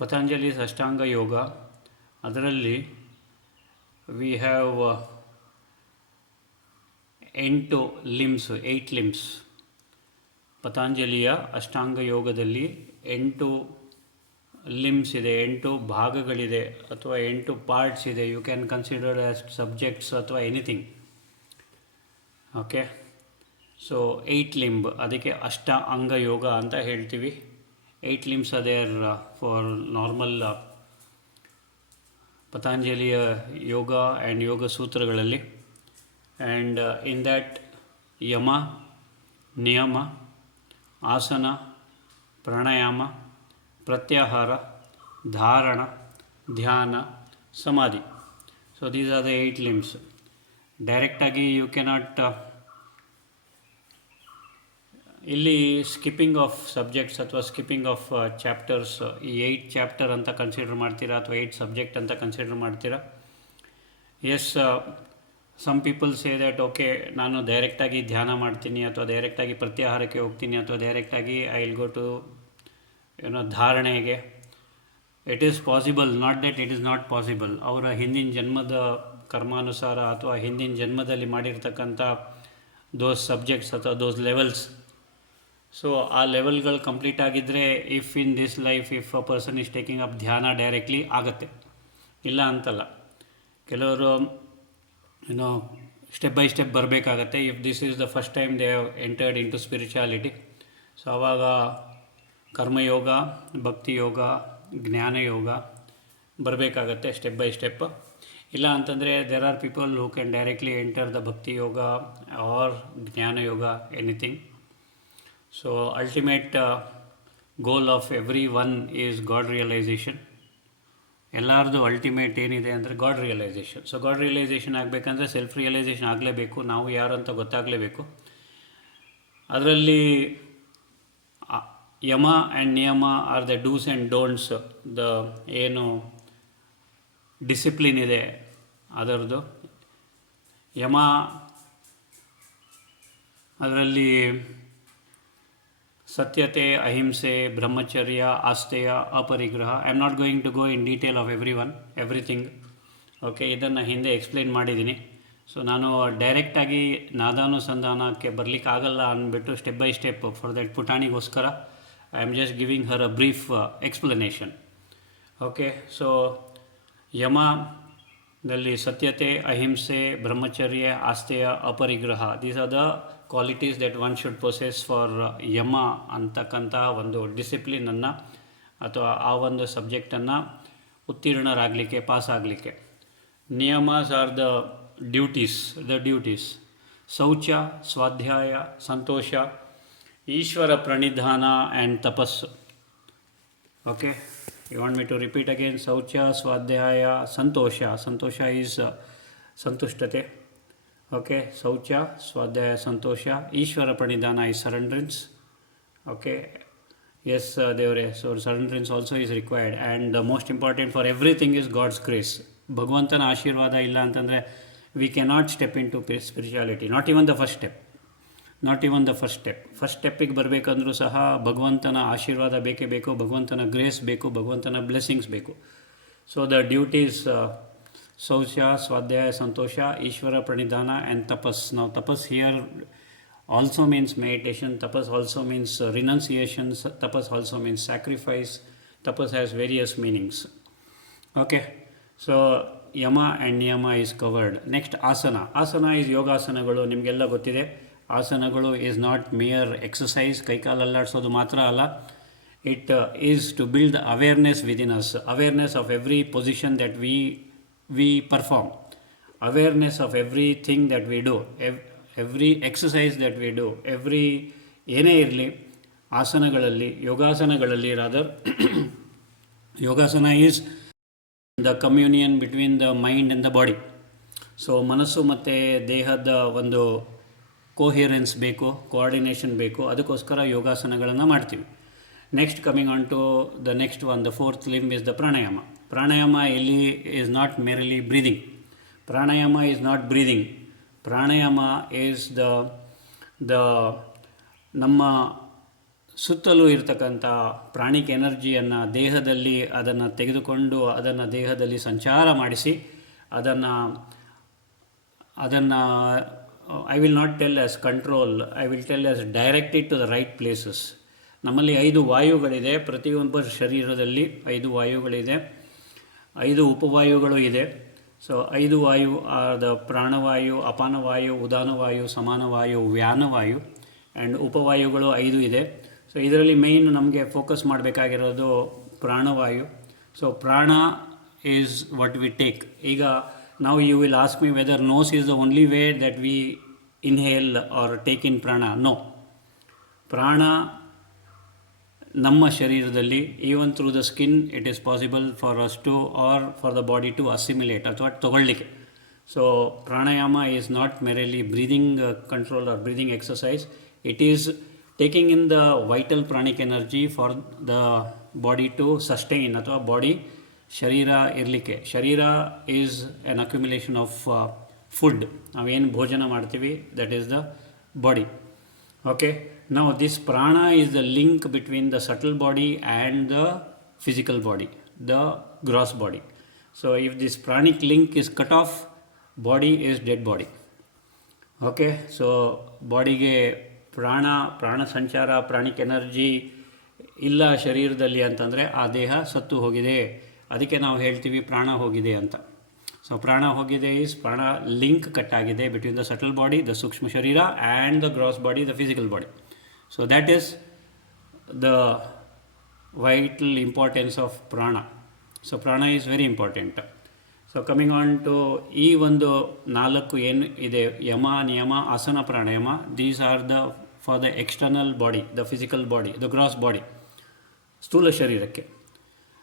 ಪತಂಜಲಿ ಅಷ್ಟಾಂಗ ಯೋಗ, ಅದರಲ್ಲಿ we have 8 limbs. ಪತಂಜಲಿಯ ಅಷ್ಟಾಂಗ ಯೋಗದಲ್ಲಿ 8 limbs ಇದೆ, 8 ಭಾಗಗಳಿದೆ ಅಥವಾ 8 ಪಾರ್ಟ್ಸ್ ಇದೆ. You can consider as subjects ಅಥವಾ ಎನಿಥಿಂಗ್. ಓಕೆ, ಸೊ 8 ಲಿಂಬ್, ಅದಕ್ಕೆ ಅಷ್ಟ ಅಂಗ ಯೋಗ ಅಂತ ಹೇಳ್ತೀವಿ. 8 limbs are there for normal ಪತಂಜಲಿಯ ಯೋಗ ಆ್ಯಂಡ್ ಯೋಗ ಸೂತ್ರಗಳಲ್ಲಿ. And in that yama, niyama, asana, pranayama, pratyahara, dharana, dhyana, samadhi. So these are the 8 limbs. ಡೈರೆಕ್ಟಾಗಿ ಯು ಕೆನಾಟ್ ಇಲ್ಲಿ ಸ್ಕಿಪ್ಪಿಂಗ್ ಆಫ್ ಸಬ್ಜೆಕ್ಟ್ಸ್ ಅಥವಾ ಸ್ಕಿಪ್ಪಿಂಗ್ ಆಫ್ ಚಾಪ್ಟರ್ಸ್, ಈ 8 ಚಾಪ್ಟರ್ ಅಂತ ಕನ್ಸಿಡರ್ ಮಾಡ್ತೀರಾ ಅಥವಾ 8 ಸಬ್ಜೆಕ್ಟ್ ಅಂತ ಕನ್ಸಿಡರ್ ಮಾಡ್ತೀರಾ? Yes, some people say that okay, ನಾನು ಡೈರೆಕ್ಟಾಗಿ ಧ್ಯಾನ ಮಾಡ್ತೀನಿ ಅಥವಾ ಡೈರೆಕ್ಟಾಗಿ ಪ್ರತ್ಯಾಹಾರಕ್ಕೆ ಹೋಗ್ತೀನಿ ಅಥವಾ ಡೈರೆಕ್ಟಾಗಿ ಐ ವಿಲ್ ಗೋ ಟು ಧಾರಣೆಗೆ. It is possible, not that it is not possible. ಅವರ ಹಿಂದಿನ ಜನ್ಮದ ಕರ್ಮಾನುಸಾರ ಅಥವಾ ಹಿಂದಿನ ಜನ್ಮದಲ್ಲಿ ಮಾಡಿರ್ತಕ್ಕಂಥ ದೋಸ್ ಸಬ್ಜೆಕ್ಟ್ಸ್ ಅಥವಾ ದೋಸ್ ಲೆವೆಲ್ಸ್, ಸೊ ಆ ಲೆವೆಲ್ಗಳು ಕಂಪ್ಲೀಟ್ ಆಗಿದ್ದರೆ if in this life if a person is taking up dhyana directly ಆಗುತ್ತೆ, ಇಲ್ಲ ಅಂತಲ್ಲ. ಕೆಲವರು ಸ್ಟೆಪ್ ಬೈ ಸ್ಟೆಪ್ ಬರಬೇಕಾಗತ್ತೆ. If this is the first time they have entered into spirituality, so ಆವಾಗ ಕರ್ಮಯೋಗ, ಭಕ್ತಿ ಯೋಗ, ಜ್ಞಾನ ಯೋಗ ಬರಬೇಕಾಗತ್ತೆ ಸ್ಟೆಪ್ ಬೈ ಸ್ಟೆಪ್. ಇಲ್ಲ ಅಂತಂದರೆ there are people who can directly enter the bhakti yoga or jnana yoga, anything. So ultimate goal of everyone is God realization. ಎಲ್ಲರದು ಅಲ್ಟಿಮೇಟ್ ಏನಿದೆ ಅಂದರೆ God realisation. So God realisation ಆಗಬೇಕಂದ್ರೆ ಸೆಲ್ಫ್ ರಿಯಲೈಸೇಷನ್ ಆಗಲೇಬೇಕು, ನಾವು ಯಾರು ಅಂತ ಗೊತ್ತಾಗಲೇಬೇಕು. ಅದರಲ್ಲಿ yama and niyama are the dos and don'ts. The ಏನು ಡಿಸಿಪ್ಲಿನ್ ಇದೆ ಅದರದ್ದು. ಯಮ ಅದರಲ್ಲಿ ಸತ್ಯತೆ, ಅಹಿಂಸೆ, ಬ್ರಹ್ಮಚರ್ಯ, ಆಸ್ತೆಯ, ಅಪರಿಗ್ರಹ. I am not going to go in detail of everything. Okay, ಇದನ್ನು ಹಿಂದೆ ಎಕ್ಸ್ಪ್ಲೇನ್ ಮಾಡಿದ್ದೀನಿ. ಸೊ ನಾನು ಡೈರೆಕ್ಟಾಗಿ ನಾದಾನುಸಂಧಾನಕ್ಕೆ ಬರಲಿಕ್ಕಾಗಲ್ಲ ಅಂದ್ಬಿಟ್ಟು step by step for that ಪುಟಾಣಿಗೋಸ್ಕರ I am just giving her a brief explanation. Okay, so ಯಮದಲ್ಲಿ ಸತ್ಯತೆ, ಅಹಿಂಸೆ, ಬ್ರಹ್ಮಚರ್ಯ, ಆಸ್ತೆಯ, ಅಪರಿಗ್ರಹ, these are the qualities that one should possess for yama ಅಂತಕ್ಕಂಥ ಒಂದು ಡಿಸಿಪ್ಲಿನನ್ನು ಅಥವಾ ಆ ಒಂದು ಸಬ್ಜೆಕ್ಟನ್ನು ಉತ್ತೀರ್ಣರಾಗಲಿಕ್ಕೆ, ಪಾಸ್ ಆಗಲಿಕ್ಕೆ. Niyamas are the duties. Shaucha, svadhyaya, santosha, Ishvara pranidhana and tapas. Okay, you want me to repeat again? Shaucha, svadhyaya, santosha is ಸಂತುಷ್ಟತೆ. Okay, shaucha, svadhyaya, santosha. Ishvara pranidhana is surrenderance. Okay, yes, ದೇವರೇ, ಸೊ surrenderance also is required, and the most important for everything is God's grace. ಭಗವಂತನ ಆಶೀರ್ವಾದ ಇಲ್ಲ ಅಂತಂದರೆ we cannot step into spirituality, not even the first step. First ಸ್ಟೆಪ್ಪಿಗೆ ಬರಬೇಕಂದ್ರೂ ಸಹ ಭಗವಂತನ ಆಶೀರ್ವಾದ ಬೇಕೇ ಬೇಕು, ಭಗವಂತನ ಗ್ರೇಸ್ ಬೇಕು, ಭಗವಂತನ ಬ್ಲೆಸ್ಸಿಂಗ್ಸ್ ಬೇಕು. So the duties shaucha, svadhyaya, santosha, Ishvara pranidhana and ತಪಸ್. Now tapas here also means meditation, tapas also means renunciation, tapas also means sacrifice. Tapas has various meanings. Okay, so yama and niyama is covered. Next, asana is ಯೋಗಾಸನಗಳು. ನಿಮಗೆಲ್ಲ ಗೊತ್ತಿದೆ, ಆಸನಗಳು is not mere exercise, ಕೈಕಾಲು ಅಲ್ಲಾಡಿಸೋದು ಮಾತ್ರ ಅಲ್ಲ. It is to build awareness within us, awareness of every position that we perform, awareness of everything that we do, every exercise that we do, every ಏನೇ ಇರಲಿ ಆಸನಗಳಲ್ಲಿ, ಯೋಗಾಸನಗಳಲ್ಲಿ rather. Yogasana is the communion between the mind and the body. So ಮನಸ್ಸು ಮತ್ತು ದೇಹದ ಒಂದು ಕೋಹಿರೆನ್ಸ್ ಬೇಕು, coordination ಬೇಕು, ಅದಕ್ಕೋಸ್ಕರ ಯೋಗಾಸನಗಳನ್ನು ಮಾಡ್ತೀವಿ. Next, coming on to the next one, the fourth limb is the pranayama. Pranayama ಇಲ್ಲಿ is not merely breathing. Pranayama is not breathing. Pranayama is the ನಮ್ಮ ಸುತ್ತಲೂ ಇರತಕ್ಕಂಥ ಪ್ರಾಣಿಕ್ ಎನರ್ಜಿಯನ್ನು ದೇಹದಲ್ಲಿ ಅದನ್ನು ತೆಗೆದುಕೊಂಡು ಅದನ್ನು ದೇಹದಲ್ಲಿ ಸಂಚಾರ ಮಾಡಿಸಿ ಅದನ್ನು I will not tell as control, I will tell as direct it to the right places. ನಮ್ಮಲ್ಲಿ 5 ವಾಯುಗಳಿದೆ. ಪ್ರತಿಯೊಬ್ಬರ ಶರೀರದಲ್ಲಿ 5 ವಾಯುಗಳಿದೆ, 5 ಉಪವಾಯುಗಳು ಇದೆ. ಸೊ 5 ವಾಯು ಆದ ಪ್ರಾಣವಾಯು, ಅಪಾನವಾಯು, ಉದಾನವಾಯು, ಸಮಾನವಾಯು, ವ್ಯಾನವಾಯು ಆ್ಯಂಡ್ ಉಪವಾಯುಗಳು 5 ಇದೆ. ಸೊ ಇದರಲ್ಲಿ ಮೇಯ್ನ್ ನಮಗೆ ಫೋಕಸ್ ಮಾಡಬೇಕಾಗಿರೋದು Pranavayu. So prana is what we take. ಈಗ now you will ask me whether nose is the only way that we inhale or take in prana. No. Prana ನಮ್ಮ ಶರೀರದಲ್ಲಿ even through the skin it is possible for us to or for the body to assimilate ಅಥವಾ ತಗೊಳ್ಳಿಕ್ಕೆ. So pranayama is not merely breathing control or breathing exercise. It is taking in the vital pranic energy for the body to sustain ಅಥವಾ body ಶರೀರ ಇರಲಿಕ್ಕೆ. Sharira is an accumulation of food. ನಾವೇನು ಭೋಜನ ಮಾಡ್ತೀವಿ that is the body. Okay, now this prana is the link between the subtle body and the physical body, the gross body. So if this pranic link is cut off, body is dead body. Okay, so ಬಾಡಿಗೆ ಪ್ರಾಣ ಸಂಚಾರ, pranic energy ಇಲ್ಲ ಶರೀರದಲ್ಲಿ ಅಂತಂದರೆ ಆ ದೇಹ ಸತ್ತು ಹೋಗಿದೆ. ಅದಕ್ಕೆ ನಾವು ಹೇಳ್ತೀವಿ ಪ್ರಾಣ ಹೋಗಿದೆ ಅಂತ. ಸೊ ಪ್ರಾಣ ಹೋಗಿದೆ ಈಸ್ ಪ್ರಾಣ ಲಿಂಕ್ ಕಟ್ ಆಗಿದೆ between the subtle body, the sukshma sharira and the gross body, the physical body. So that is the vital importance of prana. So prana is very important. So coming on to ಈ ಒಂದು 4 ಏನು ಇದೆ, yama, niyama, asana, pranayama, these are the for the external body, the physical body, the gross body, ಸ್ಥೂಲ ಶರೀರಕ್ಕೆ.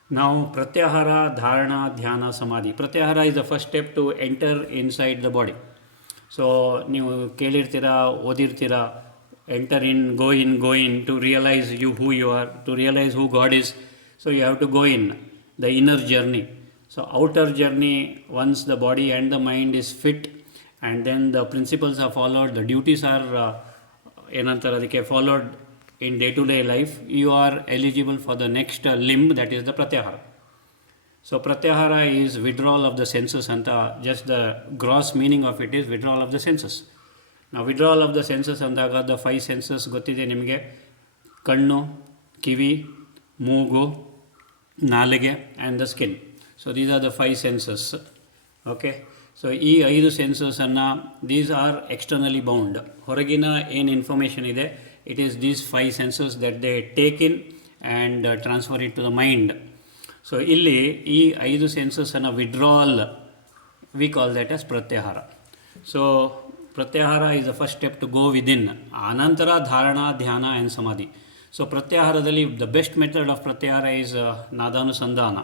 ನಾವು pratyahara, dharana, dhyana, samadhi. Pratyahara is the first step to enter inside the body. So ನೀವು ಕೇಳಿರ್ತೀರ, ಓದಿರ್ತೀರ, enter in, go in to realise who you are, to realise who God is. So you have to go in the inner journey. So outer journey, once the body and the mind is fit and then the principles are followed, the duties are ಏನಂತಾರೆ ಅದಕ್ಕೆ followed in day-to-day life, you are eligible for the next limb, that is the pratyahara. So pratyahara is withdrawal of the senses anta, just the gross meaning of it is withdrawal of the senses. Now withdrawal of the senses andaga the 5 senses gottide nimage: kannu, kivi, moogu, nalige and the skin. So these are the 5 senses. Okay, so ಈ 5 census ಅನ್ನು, these are externally bound. ಹೊರಗಿನ ಏನು information ಇದೆ, it is these 5 senses that they take in and transfer it to the mind. So ಇಲ್ಲಿ ಈ 5 census ಅನ್ನು withdrawal, we call that as pratyahara. So pratyahara is the first step to go within. ಅನಂತರ ಧಾರಣ, ಧ್ಯಾನ and samadhi. So ಪ್ರತ್ಯಾಹಾರದಲ್ಲಿ the best method of pratyahara is ನಾದಾನುಸಂಧಾನ.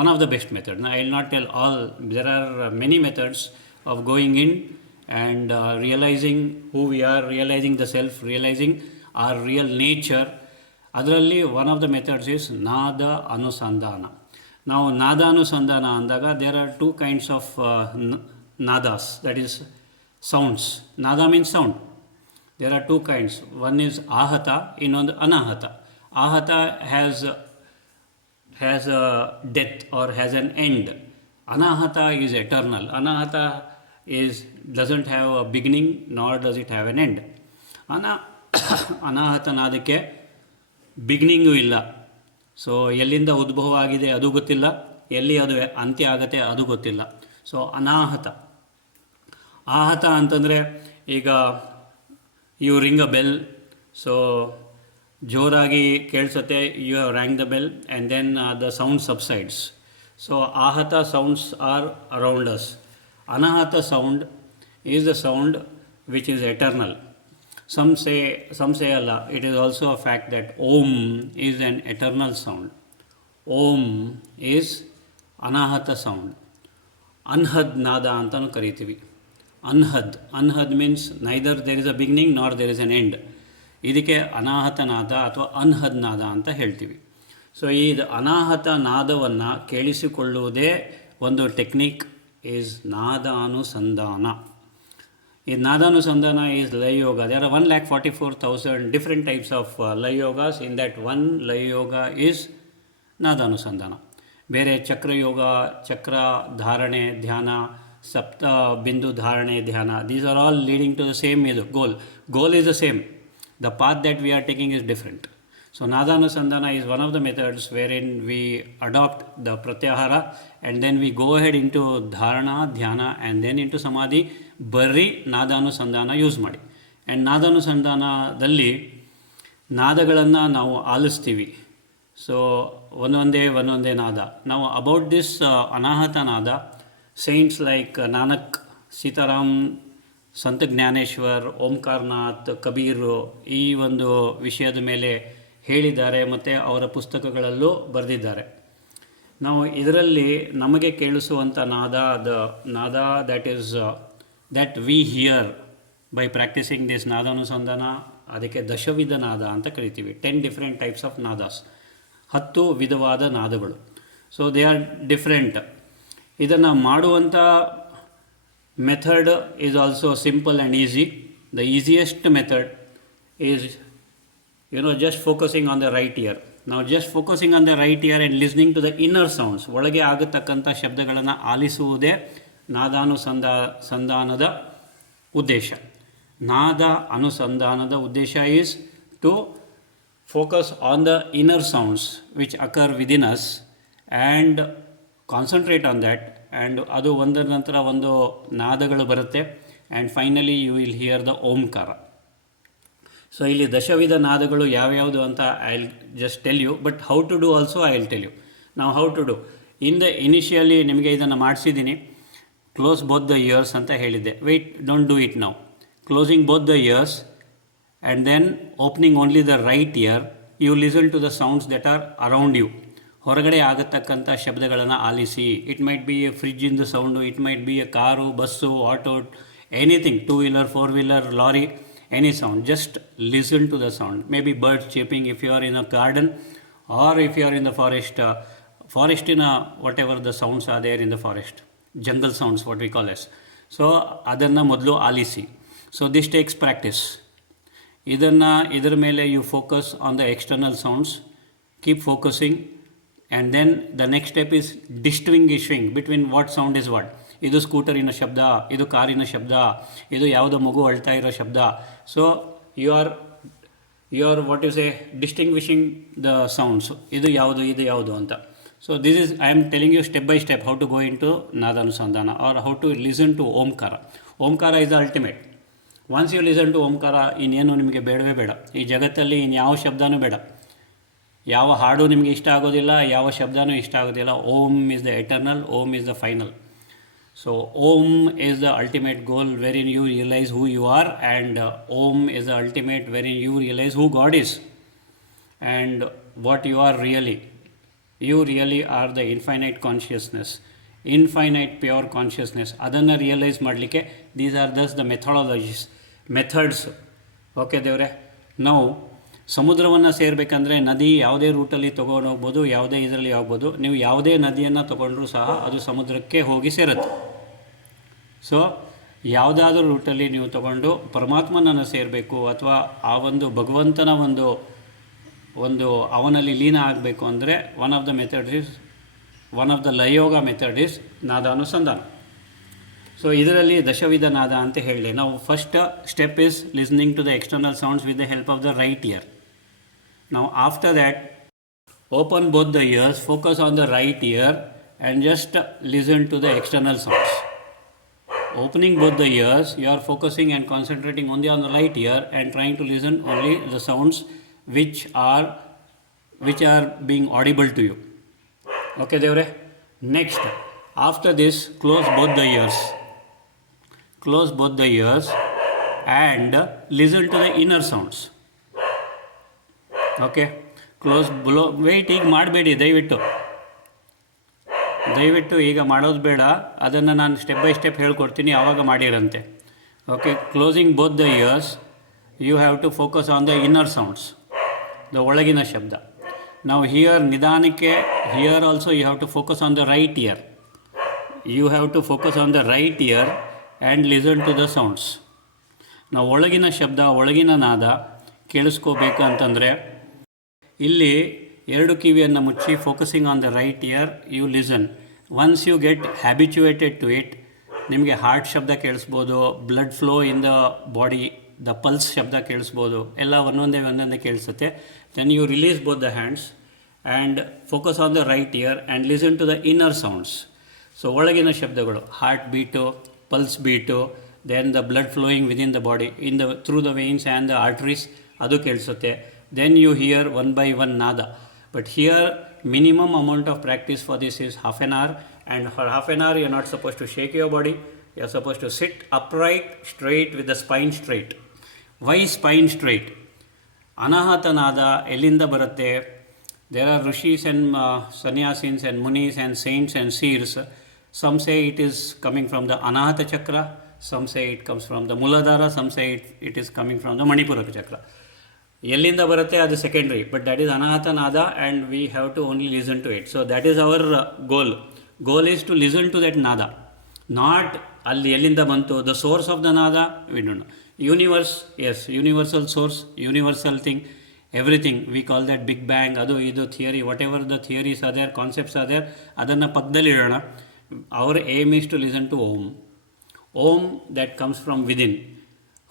One of the best methods. Now I will not tell all. There are many methods of going in and realizing who we are, realizing the self, realizing our real nature. ಅದರಲ್ಲಿ one of the methods is ನಾದ ಅನುಸಂಧಾನ. ನಾವು ನಾದ ಅನುಸಂಧಾನ ಅಂದಾಗ there are 2 kinds of nadas, that is sounds. Nada means sound. There are 2 kinds. One is ahata, ಇನ್ನೊಂದು anahata. Ahata has a death or has an end. Anahata is eternal. Anahata doesn't have a beginning nor does it have an end. ಅನಾಹತನಾದಕ್ಕೆ beginning ಇಲ್ಲ. So ಎಲ್ಲಿಂದ ಉದ್ಭವ ಆಗಿದೆ ಅದು ಗೊತ್ತಿಲ್ಲ, ಎಲ್ಲಿ ಅದು ಅಂತ್ಯ ಆಗುತ್ತೆ ಅದು ಗೊತ್ತಿಲ್ಲ. ಸೊ ಅನಾಹತ. ಆಹತ ಅಂತಂದರೆ ಈಗ you ring a bell, so ಜೋರಾಗಿ ಕೇಳಿಸುತ್ತೆ, you have rang the bell and then the sound subsides. So ahata sounds are around us. Anahata sound is the sound which is eternal. Some say Allah. It is also a fact that Om is an eternal sound. Om is anahata sound. Anhad nada antanu karitivi. Anhad means neither there is a beginning nor there is an end. ಇದಕ್ಕೆ ಅನಾಹತ ನಾದ ಅಥವಾ ಅನ್ಹದ್ ನಾದ ಅಂತ ಹೇಳ್ತೀವಿ. So ಈ ಅನಾಹತ ನಾದವನ್ನು ಕೇಳಿಸಿಕೊಳ್ಳುವುದೇ ಒಂದು technique is nadanusandhana. In Nadanusandana is Laya Yoga. There are 1,44,000 different types of Laya Yogas. In that one Laya Yoga is Nadanusandana. ಬೇರೆ ಚಕ್ರ ಯೋಗ, ಚಕ್ರ ಧಾರಣೆ ಧ್ಯಾನ, ಸಪ್ತ ಬಿಂದು ಧಾರಣೆ ಧ್ಯಾನ, these are all leading to the same ಇದು goal is the same. The path that we are taking is different. So nadanusandhana is one of the methods where in we adopt the pratyahara and then we go head in to dharana dhyana and then in to ಸಮಾಧಿ. ಬರೀ ನಾದಾನುಸಂಧಾನ use ಮಾಡಿ. And ನಾದಾನುಸಂಧಾನದಲ್ಲಿ ನಾದಗಳನ್ನು ನಾವು ಆಲಿಸ್ತೀವಿ. So ಒಂದೊಂದೇ ನಾದ. ನಾವು about this Anahata ನಾದ, saints like Nanak, Sitaram, ಸಂತ ಜ್ಞಾನೇಶ್ವರ್, ಓಂಕಾರನಾಥ್, ಕಬೀರು ಈ ಒಂದು ವಿಷಯದ ಮೇಲೆ ಹೇಳಿದ್ದಾರೆ ಮತ್ತು ಅವರ ಪುಸ್ತಕಗಳಲ್ಲೂ ಬರೆದಿದ್ದಾರೆ. ನಾವು ಇದರಲ್ಲಿ ನಮಗೆ ಕೇಳಿಸುವಂಥ ನಾದ that we hear by practising this nadanusandhana, ಅದಕ್ಕೆ ದಶವಿಧ ನಾದ ಅಂತ ಕರಿತೀವಿ. 10 ಡಿಫ್ರೆಂಟ್ ಟೈಪ್ಸ್ ಆಫ್ ನಾದಾಸ್, 10 ವಿಧವಾದ ನಾದಗಳು. So they are different. ಇದನ್ನು ಮಾಡುವಂಥ method is also simple and easy. The easiest method is just focusing on the right ear. Now just focusing on the right ear and listening to the inner sounds, ಒಳಗೆ ಆಗತಕ್ಕಂಥ ಶಬ್ದಗಳನ್ನು ಆಲಿಸುವುದೇ ನಾದಾನುಸಂಧಾನದ ಉದ್ದೇಶ. ನಾದ ಅನುಸಂಧಾನದ ಉದ್ದೇಶ is to focus on the inner sounds which occur within us and concentrate on that, and ಅದು ಒಂದರ ನಂತರ ಒಂದು ನಾದಗಳು ಬರುತ್ತೆ and finally you will hear the ಓಂಕಾರ. ಸೊ ಇಲ್ಲಿ ದಶವಿಧ ನಾದಗಳು ಯಾವ್ಯಾವುದು ಅಂತ I will just tell you, but how to do also I will tell you. ನಾವು ಹೌ ಟು ಡೂ ಇನಿಷಿಯಲಿ ನಿಮಗೆ ಇದನ್ನು ಮಾಡಿಸಿದ್ದೀನಿ. ಕ್ಲೋಸ್ ಬೋತ್ ದ ಇಯರ್ಸ್ ಅಂತ ಹೇಳಿದ್ದೆ. Wait, don't do it now. Closing both the ears and then opening only the right ear, you listen to the sounds that are around you. ಹೊರಗಡೆ ಆಗತಕ್ಕಂಥ ಶಬ್ದಗಳನ್ನು ಆಲಿಸಿ. It might be a ಫ್ರಿಜ್ಜಿಂದ sound, it might be a car, bus, auto, anything, 2-wheeler, 4-wheeler, lorry, any sound. Just listen to the sound. May be birds cheeping if you are in a garden, or if you are in the ಫಾರೆಸ್ಟಿನ whatever the sounds are there in the forest, jungle sounds what we call as. So ಅದನ್ನು ಮೊದಲು ಆಲಿಸಿ. So this takes practice. ಇದರ ಮೇಲೆ you focus on the external sounds, keep focusing, and then the next step is distinguishing between what sound is what. ಇದು ಸ್ಕೂಟರಿನ ಶಬ್ದ, ಇದು ಕಾರಿನ ಶಬ್ದ, ಇದು ಯಾವುದೋ ಮಗು ಅಳ್ತಾ ಇರೋ ಶಬ್ದ. So you are what you say distinguishing the sounds. ಇದು ಯಾವುದು ಅಂತ. So this is I am telling you step by step how to go in to nadanusandhana or how to listen to Omkara. Omkara is the ultimate. Once you listen to Omkara, ಇನ್ನೇನು ನಿಮಗೆ ಬೇಡವೇ ಬೇಡ. ಈ ಜಗತ್ತಲ್ಲಿ ಇನ್ಯಾವ ಶಬ್ದನೂ ಬೇಡ, ಯಾವ ಹಾಡು ನಿಮಗೆ ಇಷ್ಟ ಆಗೋದಿಲ್ಲ, ಯಾವ ಶಬ್ದನೂ ಇಷ್ಟ ಆಗೋದಿಲ್ಲ. Om is the eternal, Om is the final. So Om is the ultimate goal wherein you realise who you are, and Om is the ultimate wherein you realise who God is and what you are really. You really are the infinite consciousness, infinite pure consciousness. ಅದನ್ನು realise ಮಾಡಲಿಕ್ಕೆ these are thus the methods. Okay ದೇವರೇ, ನಾವು ಸಮುದ್ರವನ್ನು ಸೇರಬೇಕಂದ್ರೆ ನದಿ ಯಾವುದೇ ರೂಟಲ್ಲಿ ತೊಗೊಂಡು ಹೋಗ್ಬೋದು, ಯಾವುದೇ ಇದರಲ್ಲಿ ಆಗ್ಬೋದು. ನೀವು ಯಾವುದೇ ನದಿಯನ್ನು ತೊಗೊಂಡ್ರೂ ಸಹ ಅದು ಸಮುದ್ರಕ್ಕೆ ಹೋಗಿ ಸೇರುತ್ತೆ. ಸೊ ಯಾವುದಾದ್ರೂ ರೂಟಲ್ಲಿ ನೀವು ತೊಗೊಂಡು ಪರಮಾತ್ಮನನ್ನು ಸೇರಬೇಕು ಅಥವಾ ಆ ಒಂದು ಭಗವಂತನ ಒಂದು ಅವನಲ್ಲಿ ಲೀನ ಆಗಬೇಕು ಅಂದರೆ one of the laya yoga method is nadanusandhana. So ಇದರಲ್ಲಿ ದಶವಿಧ ನಾದ ಅಂತ ಹೇಳಿ ನಾವು first step is listening to the external sounds with the help of the right ear. ನಾವು after that open both the ears, focus on the right ear and just listen to the external sounds. Opening both the ears, you are focusing and concentrating only on the right ear and trying to listen only the sounds which are being audible to you. Okay, Devre. Next, after this, close both the ears and listen to the inner sounds. Okay, wait, ಈಗ ಮಾಡಬೇಡಿ ದಯವಿಟ್ಟು ಈಗ ಮಾಡೋದು ಬೇಡ. ಅದನ್ನು ನಾನು step by step ಹೇಳ್ಕೊಡ್ತೀನಿ, ಆವಾಗ ಮಾಡಿರಂತೆ. Okay, closing both the ears, you have to focus on the inner sounds, the ಒಳಗಿನ ಶಬ್ದ. ನಾವು ನಿಧಾನಕ್ಕೆ here also you have to focus on the right ear. You have to focus on the right ear and listen to the sounds. ನಾವು ಒಳಗಿನ ಶಬ್ದ, ಒಳಗಿನ ನಾದ ಕೇಳಿಸ್ಕೋಬೇಕು ಅಂತಂದರೆ ಇಲ್ಲಿ ಎರಡು ಕಿವಿಯನ್ನು ಮುಚ್ಚಿ focusing on the right ear you listen. Once you get habituated to it, ನಿಮಗೆ ಹಾರ್ಟ್ ಶಬ್ದ ಕೇಳಿಸ್ಬೋದು, blood flow in the body, the pulse ಶಬ್ದ ಕೇಳಿಸ್ಬೋದು, ಎಲ್ಲ ಒಂದೊಂದೇ ಕೇಳಿಸುತ್ತೆ. Then you release both the hands and focus on the right ear and listen to the inner sounds. So ಒಳಗಿನ ಶಬ್ದಗಳು, heart beat, pulse beat, then the blood flowing within the body through the veins and the arteries, ಅದು ಕೇಳಿಸುತ್ತೆ. Then you hear one by one nada. But hear minimum amount of practice for this is half an hour, and for half an hour you are not supposed to shake your body. You are supposed to sit upright, straight, with the spine straight. Why spine straight? Anahata nada elinda baratte. There are rishis and sannyasins and munis and saints and seers. Some say it is coming from the Anahata chakra, some say it comes from the Muladhara, some say it is coming from the Manipura chakra. ಎಲ್ಲಿಂದ ಬರುತ್ತೆ ಅದು secondary, but that is anahata nada and we have to only listen to it. So that is our goal is to listen to that nada, not ಅಲ್ಲಿ ಎಲ್ಲಿಂದ ಬಂತು, the source of the nada we don't know. Universe, yes, universal source, universal thing, everything we call that big bang, ಅದು ಇದು theory, whatever the theories are there, concepts are there, ಅದನ್ನು ಪಕ್ಕದಲ್ಲಿಡೋಣ. Our aim is to listen to Om. Om that comes from within.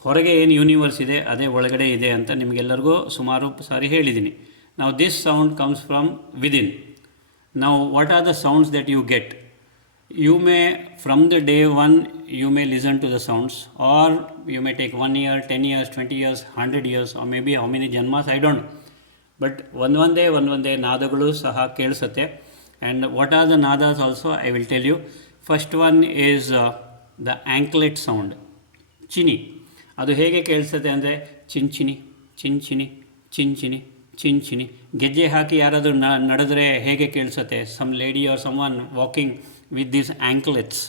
ಹೊರಗೆ ಏನು universe ಇದೆ ಅದೇ ಒಳಗಡೆ ಇದೆ ಅಂತ ನಿಮಗೆಲ್ಲರಿಗೂ ಸುಮಾರು ಸಾರಿ ಹೇಳಿದ್ದೀನಿ. ನಾವು this sound comes from within. ನಾವು what are the sounds that you get? You may from the day one you may listen to the sounds, or you may take 1 year, 10 years, 20 years, 100 years, or may be how many janmas, I don't. But ಒಂದೊಂದೇ ನಾದಗಳು ಸಹ ಕೇಳಿಸುತ್ತೆ. And what are the nadas also I will tell you. First one is the anklet sound, Chini. ಅದು ಹೇಗೆ ಕೇಳಿಸುತ್ತೆ ಅಂದರೆ ಚಿಂಚಿನಿ ಚಿಂಚಿನಿ ಚಿಂಚಿನಿ ಚಿಂಚಿನಿ. ಗೆಜ್ಜೆ ಹಾಕಿ ಯಾರಾದರೂ ನಡೆದರೆ ಹೇಗೆ ಕೇಳಿಸುತ್ತೆ, some lady or someone walking with these anklets.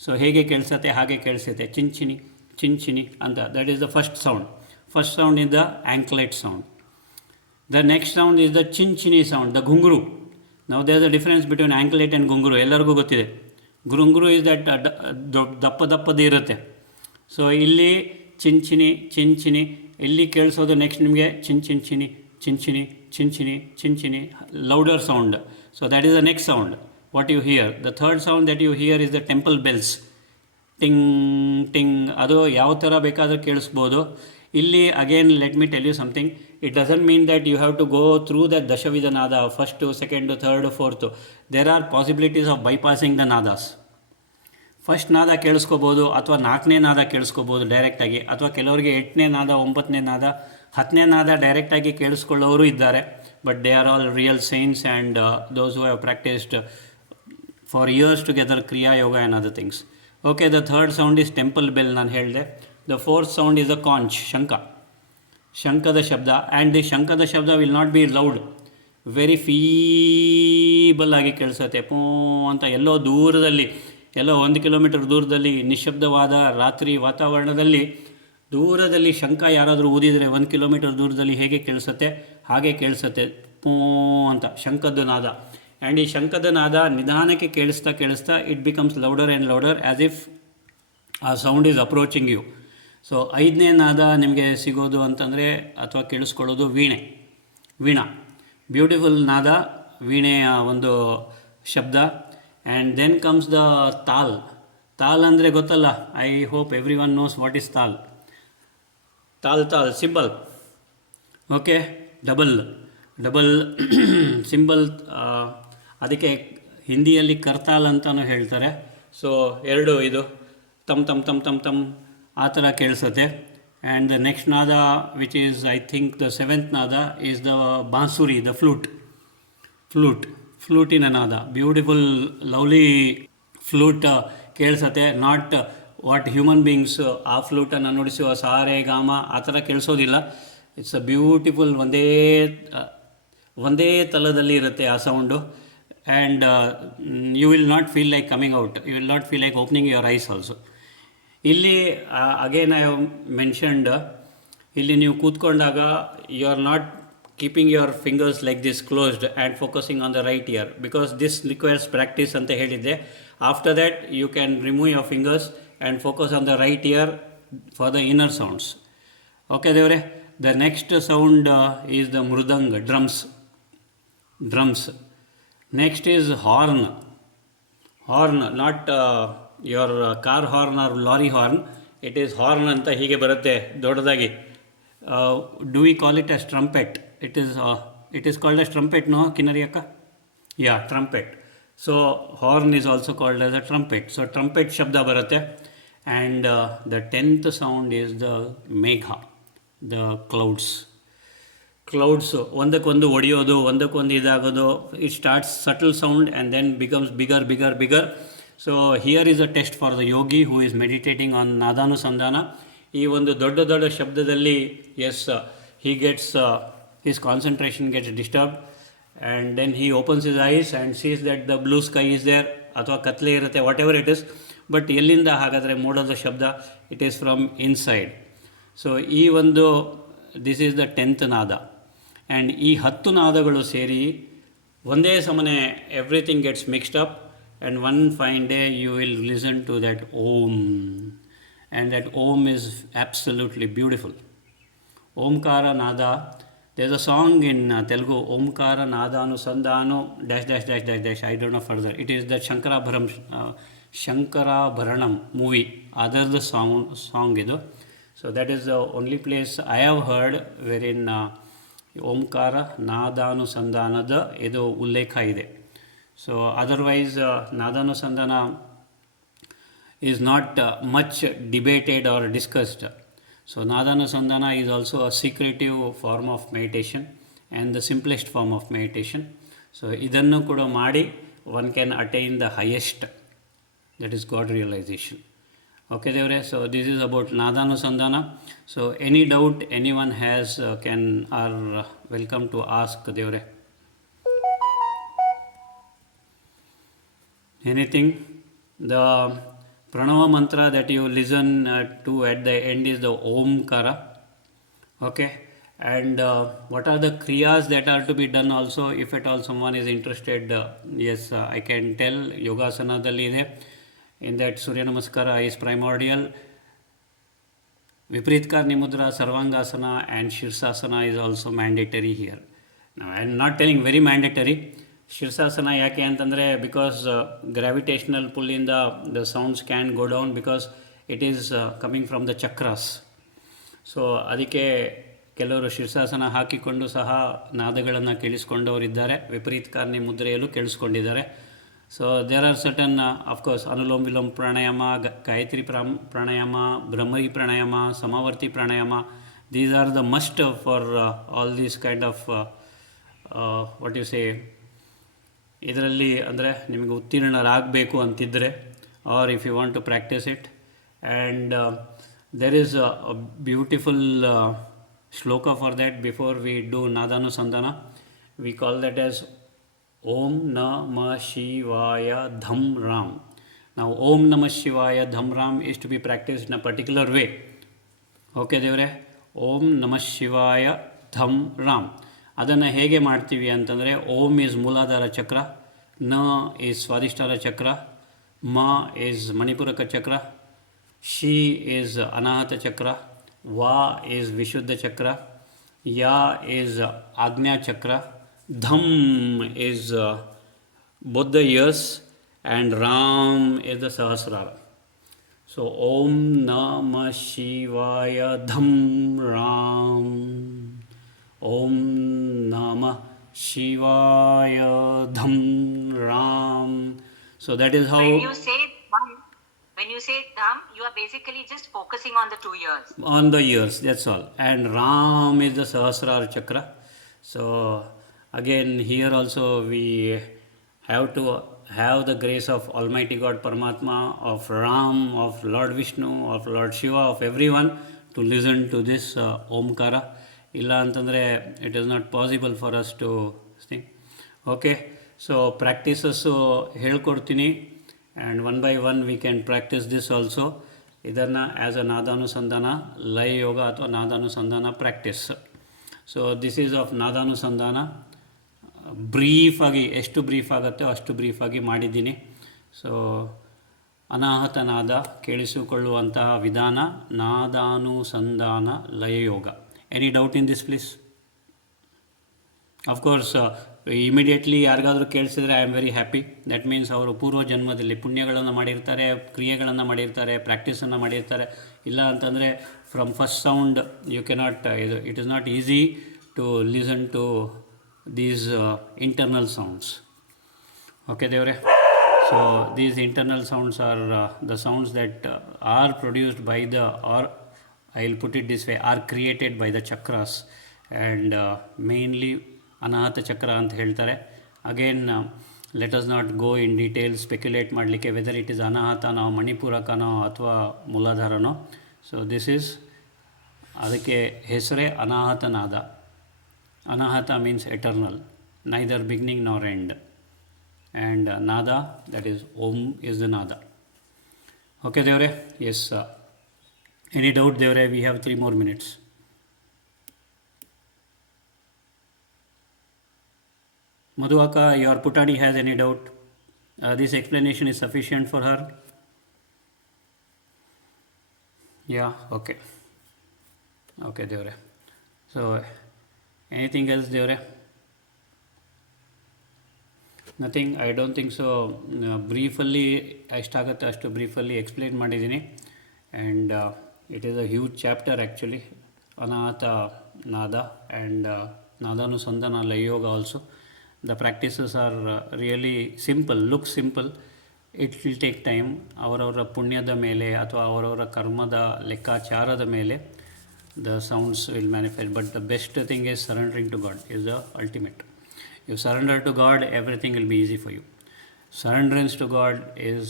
So ಹೇಗೆ ಕೇಳಿಸುತ್ತೆ ಹಾಗೆ ಕೇಳಿಸುತ್ತೆ, ಚಿಂಚಿನಿ ಚಿಂಚಿನಿ ಅಂತ. That is the first sound. First sound is the anklet sound. The next sound is the ಚಿಂಚಿನಿ ಸೌಂಡ್, ದ ಘುಂಗ್ರು. ನಾವು there is a difference between anklet and ghungroo, ಎಲ್ಲರಿಗೂ ಗೊತ್ತಿದೆ. ಘುಂಗ್ರು ಈಸ್ ದಟ್ ದಪ್ಪದೇ ಇರುತ್ತೆ. ಸೊ ಇಲ್ಲಿ ಚಿಂಚಿನಿ ಚಿಂಚಿನಿ, ಇಲ್ಲಿ ಕೇಳಿಸೋದು ನೆಕ್ಸ್ಟ್ ನಿಮಗೆ ಚಿಂಚಿನಿ ಚಿಂಚಿನಿ ಚಿಂಚಿನಿ ಚಿಂಚಿನಿ, louder sound. So that is the next sound what you hear. The third sound that you hear is the temple bells, ಟಿಂಗ್ ಟಿಂಗ್. ಅದು ಯಾವ ಥರ ಬೇಕಾದರೂ ಕೇಳಿಸ್ಬೋದು. ಇಲ್ಲಿ again let me tell you something. It doesn't mean that you have to go through that ದಶವಿಧ ನಾದ, first, second, third, fourth. There are possibilities of bypassing the nadas. First ನಾದ ಕೇಳಿಸ್ಕೋಬೋದು, ಅಥವಾ 4ನೇ ನಾದ ಕೇಳಿಸ್ಕೋಬೋದು ಡೈರೆಕ್ಟಾಗಿ, ಅಥವಾ ಕೆಲವರಿಗೆ 8ನೇ ನಾದ, 9ನೇ ನಾದ, 10ನೇ ನಾದ ಡೈರೆಕ್ಟಾಗಿ ಕೇಳಿಸ್ಕೊಳ್ಳೋರು ಇದ್ದಾರೆ. But they are all real science and those who have practised for years together Kriya Yoga and other things. Okay, the third sound is temple bell, ನಾನು ಹೇಳಿದೆ. The fourth sound is the conch, shankha, ಶಂಖದ ಶಬ್ದ. ಆ್ಯಂಡ್ ದಿ ಶಂಖದ ಶಬ್ದ will not be loud, very feeble ಆಗಿ ಕೇಳಿಸುತ್ತೆ. ಪೋ ಅಂತ ಎಲ್ಲೋ ದೂರದಲ್ಲಿ, ಎಲ್ಲೋ 1 ಕಿಲೋಮೀಟರ್ ದೂರದಲ್ಲಿ, ನಿಶ್ಶಬ್ದವಾದ ರಾತ್ರಿ ವಾತಾವರಣದಲ್ಲಿ ದೂರದಲ್ಲಿ ಶಂಖ ಯಾರಾದರೂ ಊದಿದರೆ 1 ಕಿಲೋಮೀಟರ್ ದೂರದಲ್ಲಿ ಹೇಗೆ ಕೇಳಿಸುತ್ತೆ ಹಾಗೆ ಕೇಳಿಸುತ್ತೆ, ಪೋ ಅಂತ ಶಂಖದ ನಾದ. ಆ್ಯಂಡ್ ಈ ಶಂಖದ ನಾದ ನಿಧಾನಕ್ಕೆ ಕೇಳಿಸ್ತಾ it becomes louder and louder as if a sound is approaching you. So 5ನೇ ನಾದ ನಿಮಗೆ ಸಿಗೋದು ಅಂತಂದರೆ ಅಥವಾ ಕೇಳಿಸ್ಕೊಳ್ಳೋದು ವೀಣಾ. ಬ್ಯೂಟಿಫುಲ್ ನಾದ, ವೀಣೆಯ ಒಂದು ಶಬ್ದ. And then comes the taal ಅಂದರೆ ಗೊತ್ತಲ್ಲ, I hope everyone knows what is taal. Cymbal. Okay, double cymbal, ಅದಕ್ಕೆ ಹಿಂದಿಯಲ್ಲಿ ಕರ್ತಾಲ್ ಅಂತಲೂ ಹೇಳ್ತಾರೆ. ಸೊ ಎರಡು ಇದು ತಮ್ ತಮ್ ತಮ್ ತಮ್ ತಮ್ ಆ ಥರ ಕೇಳಿಸುತ್ತೆ. And the next nada which is I think the 7th nada is the bansuri, the ಫ್ಲೂಟಿನ ನಾದ. ಬ್ಯೂಟಿಫುಲ್ ಲವ್ಲಿ ಫ್ಲೂಟ್ ಕೇಳಿಸುತ್ತೆ. ನಾಟ್ ವಾಟ್ ಹ್ಯೂಮನ್ ಬೀಯಿಂಗ್ಸ್ ಆ ಫ್ಲೂಟನ್ನು ನುಡಿಸುವ ಸಾರೆ ಗಾಮ ಆ ಥರ ಕೇಳಿಸೋದಿಲ್ಲ. ಇಟ್ಸ್ ಅ ಬ್ಯೂಟಿಫುಲ್, ಒಂದೇ ತಲದಲ್ಲಿ ಇರುತ್ತೆ ಆ sound. And you will not feel like coming out, you will not feel like opening your eyes also. ಇಲ್ಲಿ ಅಗೇನ್ ಐ ಹ್ಯಾವ್ ಮೆನ್ಷನ್ಡ್, ಇಲ್ಲಿ ನೀವು ಕೂತ್ಕೊಂಡಾಗ you are not keeping your fingers like this closed and focusing on the right ear, because this requires practice ಅಂತ ಹೇಳಿದ್ದೆ. After that you can remove your fingers and focus on the right ear for the inner sounds. Okay, devre. The next sound is the mridanga, drums. Next is horn. Horn, not your car horn or lorry horn. It is horn anta hige barutte ದೊಡ್ಡದಾಗಿ. Do we call it as trumpet? It is called as trumpet, no, Kinnari akka? Yeah, trumpet. So horn is also called as a trumpet. So trumpet shabda barutte. And the 10th sound is the megha, the clouds. Clouds ಒಂದಕ್ಕೊಂದು ಹೊಡೆಯೋದು, ಒಂದಕ್ಕೊಂದು ಇದಾಗೋದು. It starts subtle sound and then becomes bigger. So here is a test for the yogi who is meditating on ನಾದಾನುಸಂಧಾನ. ಈ ಒಂದು ದೊಡ್ಡ ಶಬ್ದದಲ್ಲಿ he gets his concentration gets disturbed, and then he opens his eyes and sees that the blue sky is there, ಅಥವಾ ಕತ್ಲೆ ಇರುತ್ತೆ, what ever it is. But ಎಲ್ಲಿಂದ ಹಾಗಾದರೆ ಮೋಡದ ಶಬ್ದ? It is from inside. So ಈ ಒಂದು ದಿಸ್ ಈಸ್ ದ 10th ನಾದ. ಆ್ಯಂಡ್ ಈ 10 ನಾದಗಳು ಸೇರಿ ಒಂದೇ ಸಮನೆ everything gets mixed up, and one fine day you will listen to that Om, and that Om is absolutely beautiful. ಓಂಕಾರ ನಾದ. There's a song in Telugu, Omkara Nadanusandhano -- I don't know further. It is the Shankara Bharanam movie. Other the song idu. So that is the only place I have heard wherein Omkara Nadanusandhanada idu ullekha ide. So otherwise Nadanusandhana is not much debated or discussed. So Nadanusandhana is also a secretive form of meditation and the simplest form of meditation. So idannu kuda ಮಾಡಿ one can attain the highest, that is God realization. Okay devre, so this is about Nadanusandhana. So any doubt anyone has are welcome to ask devre. Anything? The Pranava mantra that you listen to at the end is the Omkara. Okay, and what are the kriyas that are to be done also, if at all someone is interested? I can tell. Yogasanadalli ide. In that Surya Namaskara is primordial. Viparitkarni Mudra, Sarvangasana and Shirsasana is also mandatory here. Now I am not telling very mandatory. ಶಿರ್ಷಾಸನ ಯಾಕೆ ಅಂತಂದರೆ because gravitational ಪುಲ್ಲಿಂದ the sounds can go down because it is coming from the chakras. So ಅದಕ್ಕೆ ಕೆಲವರು ಶಿರ್ಷಾಸನ ಹಾಕಿಕೊಂಡು ಸಹ ನಾದಗಳನ್ನು ಕೇಳಿಸ್ಕೊಂಡವರಿದ್ದಾರೆ, ವಿಪರೀತಕಾರ್ನಿ ಮುದ್ರೆಯಲ್ಲೂ ಕೇಳಿಸ್ಕೊಂಡಿದ್ದಾರೆ. So there are certain of course anulom vilom pranayama, Gayatri pranayama, bhramari pranayama, samavarti pranayama. These are the must for all these kind of what you say, ಇದರಲ್ಲಿ ಅಂದರೆ ನಿಮಗೆ ಉತ್ತೀರ್ಣರಾಗಬೇಕು ಅಂತಿದ್ದರೆ, or if you want to practice it. And there is a beautiful shloka for that before we do nadanusandhana. We call that as Om namah Shivaya dham Ram. ನಾವು Om namah Shivaya dham Ram is to be practice in a particular way. Okay ದೇವರೇ, ಓಂ ನಮಃ ಶಿವಾಯ ಧಂ ರಾಮ್. ಅದನ್ನು ಹೇಗೆ ಮಾಡ್ತೀವಿ ಅಂತಂದರೆ, ಓಂ ಈಸ್ ಮೂಲಾಧಾರ ಚಕ್ರ, ನ is ಸ್ವಾಧಿಷ್ಠಾನ ಚಕ್ರ, ಮ ಈಸ್ ಮಣಿಪುರಕ ಚಕ್ರ, ಶಿ ಈಸ್ ಅನಾಹತ ಚಕ್ರ, ವಾ ಈಸ್ ವಿಶುದ್ಧ ಚಕ್ರ, ಯಾ ಈಸ್ ಆಜ್ಞಾ ಚಕ್ರ, ಧಮ್ is both the ears, and Ram is the Sahasrara. So Om Namah Shivaya Dham Ram. Om Namah Shivaya Dham Ram. So that is how when you say Dham, you are basically just focusing on the 2 ears. On the ears, that's all. And Ram is the Sahasrara chakra. So again here also we have to have the grace of Almighty God Paramatma, of Ram, of Lord Vishnu, of Lord Shiva, of everyone to listen to this Omkara. ಇಲ್ಲ ಅಂತಂದರೆ it is not possible for us to think. Okay, so practices ಹೇಳ್ಕೊಡ್ತೀನಿ, and one by one we can practice this also. ಇದನ್ನು as a nadanusandhana laya yoga ಅಥವಾ ನಾದಾನುಸಂಧಾನ practice. So this is of nadanusandhana. ಬ್ರೀಫಾಗಿ ಎಷ್ಟು brief ಆಗುತ್ತೋ ಅಷ್ಟು ಬ್ರೀಫಾಗಿ ಮಾಡಿದ್ದೀನಿ. ಸೊ ಅನಾಹತನಾದ ಕೇಳಿಸಿಕೊಳ್ಳುವಂತಹ ವಿಧಾನ ನಾದಾನುಸಂಧಾನ ಲಯಯೋಗ. Any doubt in this please? Of course immediately ಯಾರಿಗಾದರೂ ಕೇಳಿಸಿದ್ರೆ I am very happy. That means ಅವರು ಪೂರ್ವ ಜನ್ಮದಲ್ಲಿ ಪುಣ್ಯಗಳನ್ನು ಮಾಡಿರ್ತಾರೆ, ಕ್ರಿಯೆಗಳನ್ನು ಮಾಡಿರ್ತಾರೆ, ಪ್ರಾಕ್ಟೀಸನ್ನು ಮಾಡಿರ್ತಾರೆ. ಇಲ್ಲ ಅಂತಂದರೆ from first sound you cannot, it is not easy to listen to these internal sounds. Okay ದೇವರೇ, so these internal sounds are the sounds that are produced by the, or I will put it this way, or created by the chakras and mainly anahata chakra ಅಂತ ಹೇಳ್ತಾರೆ. Again let us not go in detail speculate ಮಾಡಲಿಕ್ಕೆ whether it is ಅನಾಹತನೋ ಮಣಿಪೂರಕನೋ ಅಥವಾ ಮೂಲಾಧಾರನೋ. So this is, ಅದಕ್ಕೆ ಹೆಸರೇ ಅನಾಹತನಾದ. Anahata means eternal, neither beginning ನಾರ್ ಎಂಡ್. ಆ್ಯಂಡ್ ನಾದ, that is Om is the ನಾದ. ಓಕೆ ದೇವರೇ, ಎಸ್. ಎನಿ ಡೌಟ್ ದೇವರೇ? We have 3 more minutes. Madhuvaka, your Putani has any doubt? This explanation is sufficient for her? Yeah, okay. Okay, Devare. So, anything else, Devare? Nothing, I don't think so. Briefly, ಅಷ್ಟಾಗತ್ತೆ ಅಷ್ಟು ಬ್ರೀಫಲ್ಲಿ explain ಮಾಡಿದ್ದೀನಿ. And it is a huge chapter actually, anahata nada and nadanusandhana layayoga also. The practices are really simple, look simple. It will take time. ಅವರವರ ಪುಣ್ಯದ ಮೇಲೆ ಅಥವಾ ಅವರವರ ಕರ್ಮದ ಲೆಕ್ಕಾಚಾರದ ಮೇಲೆ the sounds will manifest. But the best thing is surrendering to God is the ultimate. You surrender to God, everything will be easy for you. Surrenderance to God is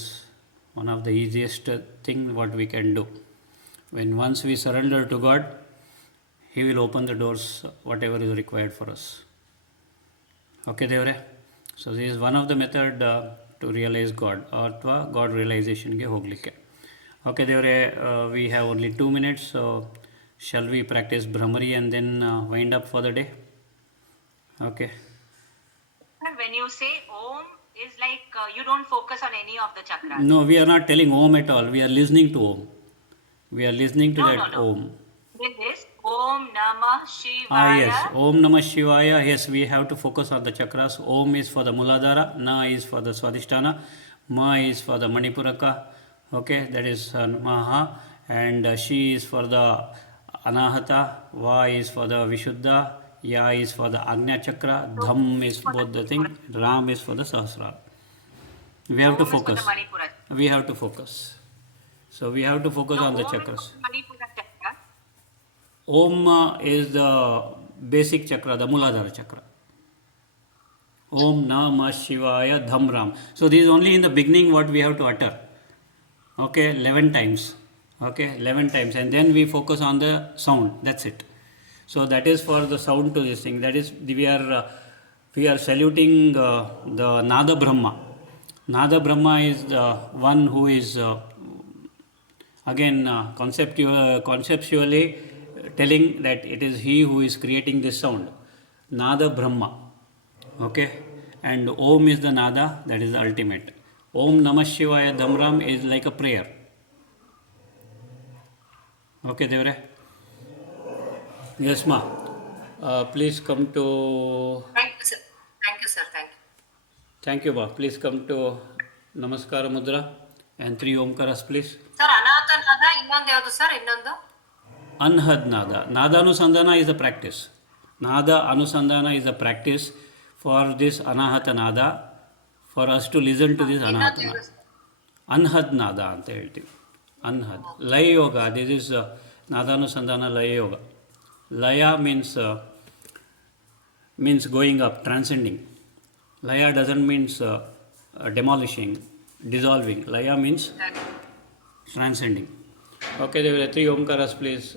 one of the easiest thing what we can do. When once we surrender to God, He will open the doors, whatever is required for us. Okay, Devare. So this is one of the method to realize God, ಅಥವಾ God realizationಗೆ ಹೋಗಲಿಕ್ಕೆ. Okay, Devare, we have only 2 minutes, so shall we practice Brahmari and then wind up for the day? Okay. When you say Om, is like you don't focus on any of the chakras. No, we are not telling Om at all. We are listening to Om. We are listening to that Om. With this, Om Namah Shivaya. Yes, Om Namah Shivaya. Yes, we have to focus on the chakras. Om is for the Muladhara, Na is for the Swadhisthana, Ma is for the Manipuraka. Okay, that is Maha, and Shi is for the Anahata, Va is for the Vishuddha, Ya is for the Agnya Chakra, Dham is both the thing, Ram is for the Sahasrara. We have to focus. We have to focus. So we have to focus on the chakras. Om is the basic chakra, the Muladhara chakra. Om Namah Shivaya Dham Ram. So this is only in the beginning what we have to utter. Okay, 11 times. Okay, 11 times. And then we focus on the sound. That's it. So that is for the sound to this thing. That is, we are saluting the Nada Brahma. Nada Brahma is the one who is again conceptually telling that it is he who is creating this sound. Nada Brahma. Okay, and Om is the Nada, that is the ultimate. Om Namah Shivaya Dhamram is like a prayer. Okay, Devare? Yes, ma. Please come to... Thank you, sir. Thank you, sir. Thank you. Thank you, ma. Please come to Namaskara Mudra and 3 Omkaras, please. Sir, Anahata ನಾದ ಇನ್ನೊಂದು ಯಾವುದು sir? ಇನ್ನೊಂದು Anhad Nada. Nada Anusandhana is a practice. Nada Anusandhana is a practice for this Anahata Nada, for us to listen to this Anahata Nada. Anhad Nada anta ಹೇಳ್ತೀವಿ. Anhad. Laya Yoga, this is Nada Anusandhana Laya Yoga. Laya means going up, transcending. Laya doesn't means demolishing, dissolving. Laya means transcending. Okay, there were 3 Omkaras, please.